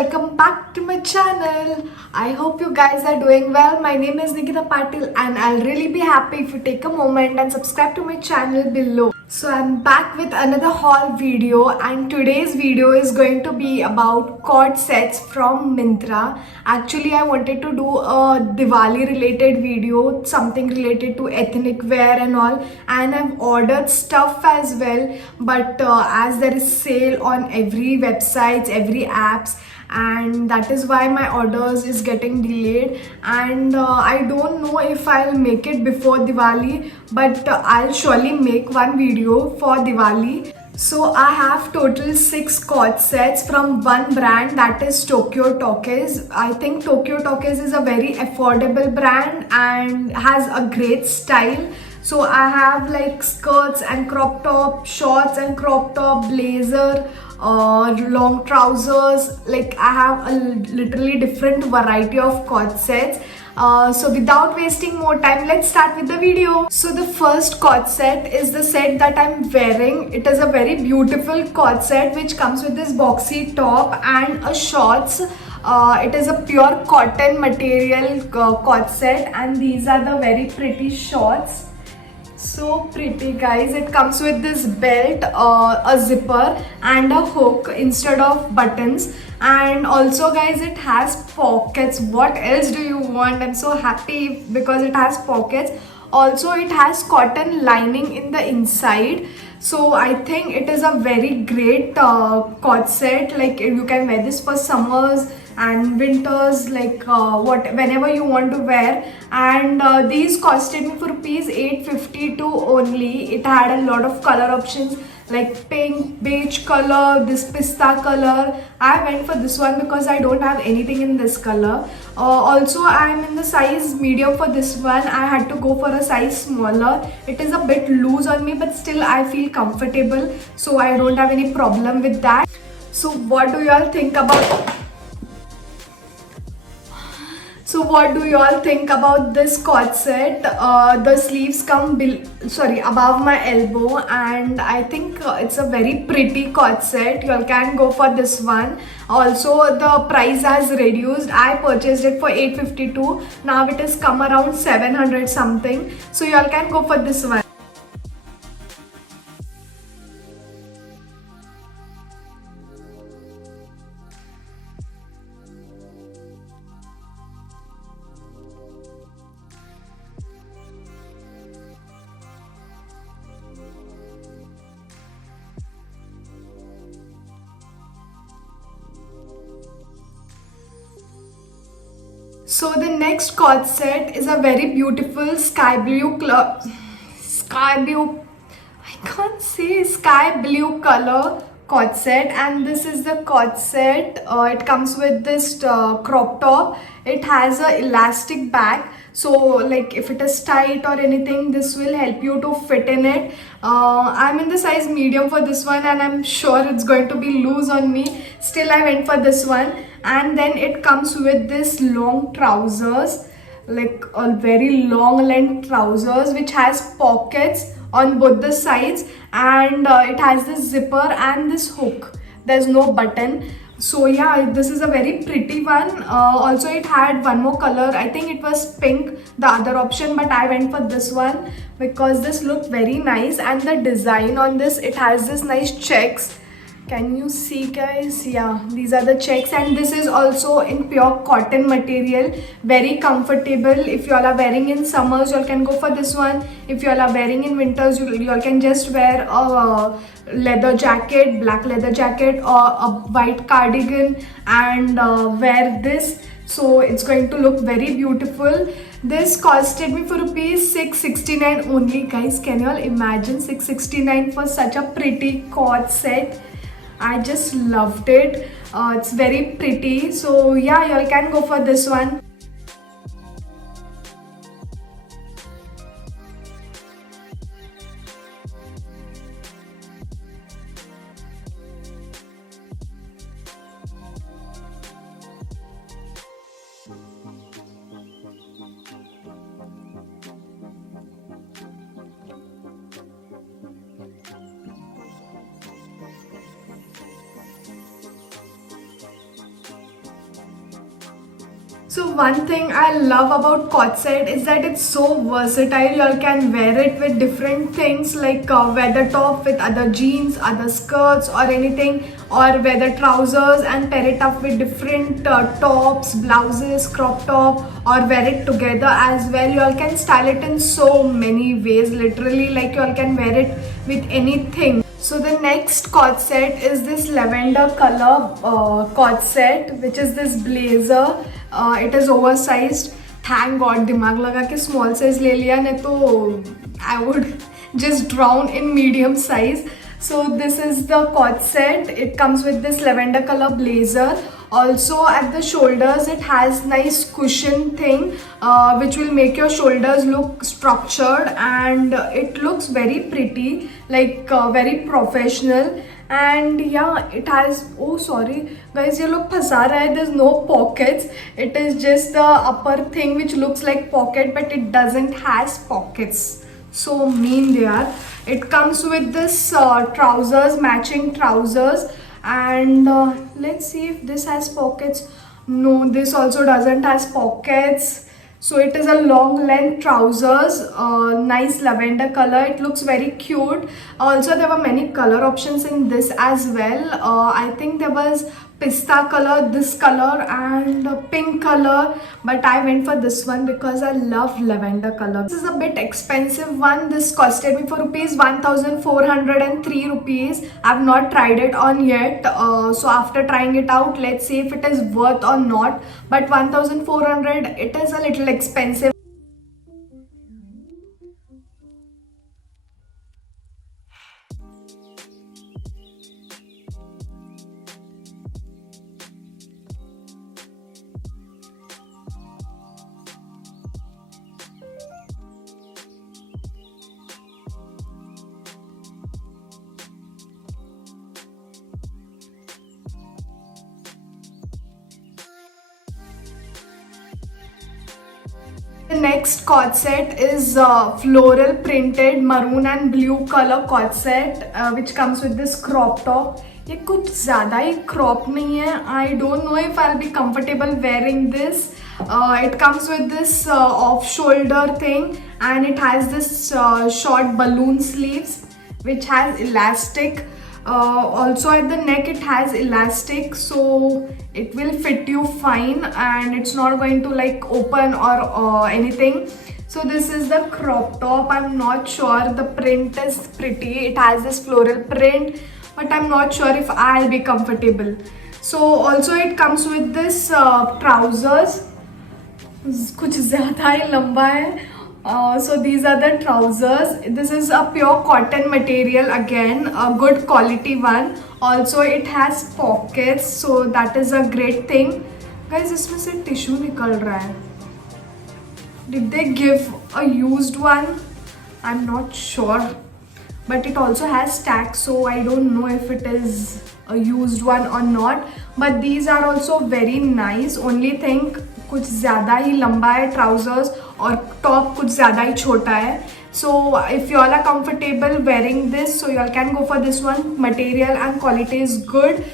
welcome back to my channel. I hope you guys are doing well. My name is Nikita Patil and I'll really be happy if you take a moment and subscribe to my channel below. So I'm back with another haul video, and today's video is going to be about cord sets from Myntra. Actually, I wanted to do a Diwali related video, something related to ethnic wear and all, and I've ordered stuff as well, but as there is sale on every websites, every apps, and that is why my orders is getting delayed, and I don't know if I'll make it before Diwali, but I'll surely make one video for Diwali. So I have total 6 cord sets from one brand, that is Tokyo Talkies. I think Tokyo Talkies is a very affordable brand and has a great style. So I have like skirts and crop top, shorts and crop top, blazer, long trousers. Like I have a literally different variety of cord sets. So without wasting more time, let's start with the video. So the first cord set is the set that I'm wearing. It is a very beautiful cord set which comes with this boxy top and a shorts. It is a pure cotton material cord set, and these are the very pretty shorts. So pretty, guys. It comes with this belt, a zipper and a hook instead of buttons, and also guys it has pockets. What else do you want? I'm so happy because it has pockets. Also it has cotton lining in the inside, so I think it is a very great cord set. Like you can wear this for summers and winters, like whenever you want to wear. And these costed me for rupees 852 only. It had a lot of color options like pink, beige color, this pista color. I went for this one because I don't have anything in this color. Also I am in the size medium for this one. I had to go for a size smaller. It is a bit loose on me, but still I feel comfortable, so I don't have any problem with that. So what do you all think about this cord set? The sleeves come above my elbow, and I think it's a very pretty cord set. You all can go for this one. Also the price has reduced. I purchased it for 852. Now it has come around 700 something. So you all can go for this one. So the next cord set is a very beautiful sky blue color. I can't say sky blue color cord set, and this is the cord set. It comes with this crop top. It has a elastic back, so like if it is tight or anything, this will help you to fit in it. I'm in the size medium for this one, and I'm sure it's going to be loose on me. Still I went for this one. And then it comes with this long trousers, like a very long length trousers which has pockets on both the sides, and it has this zipper and this hook. There's no button. So yeah, this is a very pretty one. Also it had one more color. I think it was pink, the other option, but I went for this one because this looked very nice. And the design on this, it has this nice checks. Can you see, guys? Yeah, these are the checks, and this is also in pure cotton material. Very comfortable. If you all are wearing in summers, you all can go for this one. If you all are wearing in winters, you all can just wear a leather jacket, black leather jacket, or a white cardigan, and wear this. So it's going to look very beautiful. This costed me for rupees 669 only, guys. Can you all imagine 669 for such a pretty cord set? I just loved it. It's very pretty. So yeah, you all can go for this one. So one thing I love about Quad Set is that it's so versatile. You all can wear it with different things like wear the top with other jeans, other skirts or anything, or wear the trousers and pair it up with different tops, blouses, crop top, or wear it together as well. You all can style it in so many ways, literally, like you all can wear it with anything. So the next Quad Set is this lavender color Quad Set, which is this blazer. It is oversized. Thank God दिमाग लगा के small size ले लिया, नहीं तो I would just drown in medium size. So this is the Quad Set. It comes with this lavender color blazer. Also at the shoulders it has nice cushion thing which will make your shoulders look structured, and it looks very pretty, like very professional. And yeah, it has, oh sorry guys, ये लोग फंसा रहा है, there's no pockets. It is just the upper thing which looks like pocket, but it doesn't has pockets. So mean they are. It comes with this trousers, matching trousers, and let's see if this has pockets. No, this also doesn't has pockets. So it is a long length trousers, nice lavender color. It looks very cute. Also there were many color options in this as well. I think there was pista color, this color, and pink color, but I went for this one because I love lavender color. This is a bit expensive one. This costed me for rupees 1403 rupees. I've not tried it on yet, so after trying it out, let's see if it is worth or not. But 1400, it is a little expensive. The next Quad Set is floral printed maroon and blue color Quad Set, which comes with this crop top. ये कुछ ज़्यादा ही crop नहीं है. I don't know if I'll be comfortable wearing this. It comes with this off-shoulder thing, and it has this short balloon sleeves, which has elastic. Also at the neck it has elastic, so it will fit you fine and it's not going to like open or anything. So this is the crop top. I'm not sure, the print is pretty. It has this floral print, but I'm not sure if I'll be comfortable. So also it comes with this trousers. कुछ ज़्यादा ही लंबा है. So these are the trousers. This is a pure cotton material, again a good quality one. Also it has pockets, so that is a great thing. Guys, इसमें से tissue निकल रहा है. Did they give a used one? I'm not sure. But it also has tags, so I don't know if it is a used one or not. But these are also very nice. Only thing कुछ ज़्यादा ही लंबा है trousers और top कुछ ज़्यादा ही छोटा है. So if you all are comfortable wearing this, so you all can go for this one. Material and quality is good.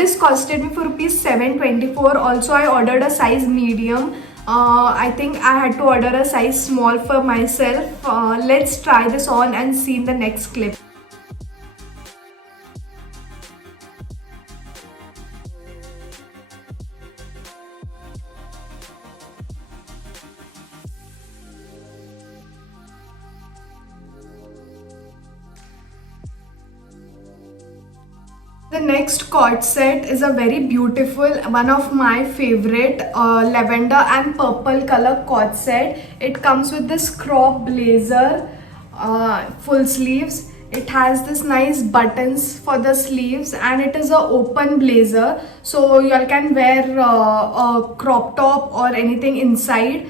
This costed me for rupees 724. Also I ordered a size medium. I think I had to order a size small for myself. Let's try this on and see in the next clip. The next Quad Set is a very beautiful, one of my favorite, lavender and purple color Quad Set. It comes with this crop blazer, full sleeves. It has this nice buttons for the sleeves, and it is a open blazer, so you all can wear a crop top or anything inside.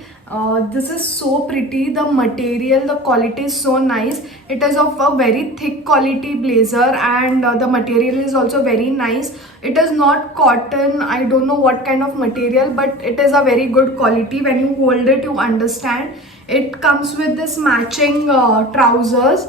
This is so pretty. The material, the quality is so nice. It is of a very thick quality blazer, and the material is also very nice. It is not cotton. I don't know what kind of material, but it is a very good quality. When you hold it, you understand. It comes with this matching trousers.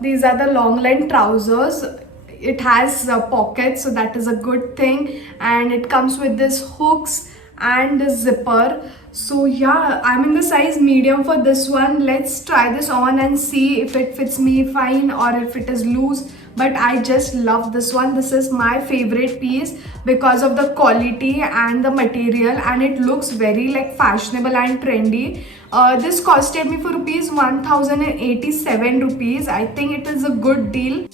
These are the long length trousers. It has pockets, so that is a good thing. And it comes with this hooks and the zipper. So yeah, I'm in the size medium for this one. Let's try this on and see if it fits me fine or if it is loose. But I just love this one. This is my favorite piece because of the quality and the material, and it looks very like fashionable and trendy. This costed me for rupees 1087 rupees. I think it is a good deal.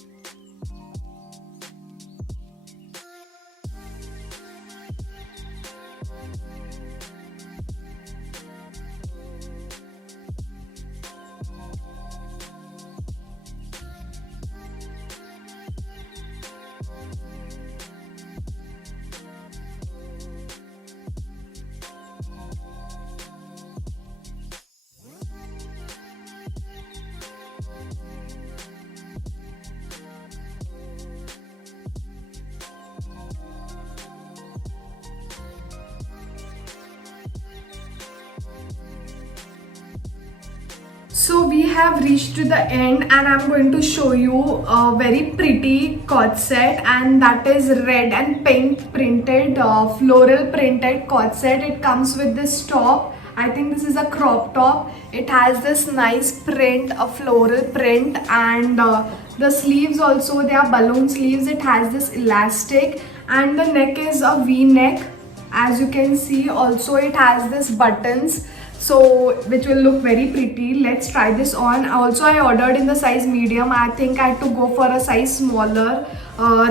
So we have reached to the end, and I'm going to show you a very pretty cord set, and that is red and pink printed, floral printed cord set. It comes with this top. I think this is a crop top. It has this nice print, a floral print, and the sleeves also, they are balloon sleeves. It has this elastic, and the neck is a V-neck. As you can see, also it has this buttons, so which will look very pretty. Let's try this on. Also, I ordered in the size medium. I think I had to go for a size smaller.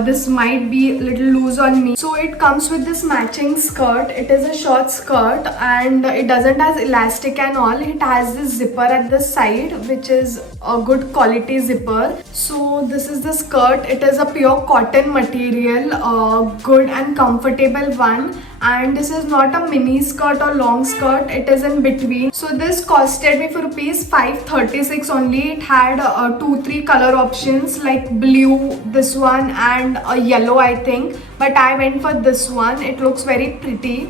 This might be a little loose on me. So it comes with this matching skirt. It is a short skirt, and it doesn't have elastic and all. It has this zipper at the side, which is a good quality zipper. So this is the skirt. It is a pure cotton material, good and comfortable one. And this is not a mini skirt or long skirt, it is in between. So this costed me for rupees 536 only. It had 2-3 color options like blue, this one, and a yellow I think, but I went for this one. It looks very pretty.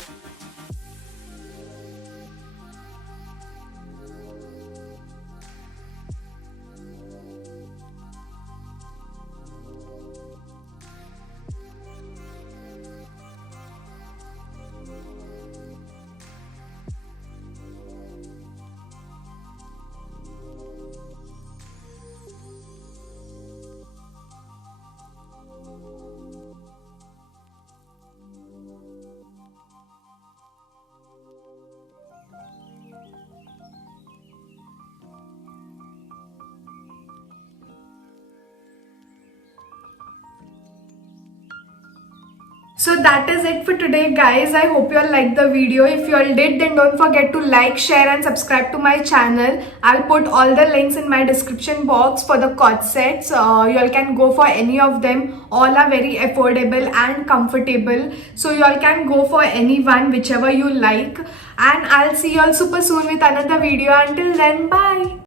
So that is it for today, guys. I hope you all liked the video. If you all did, then don't forget to like, share and subscribe to my channel. I'll put all the links in my description box for the cord sets. You all can go for any of them. All are very affordable and comfortable. So you all can go for any one, whichever you like. And I'll see you all super soon with another video. Until then, bye.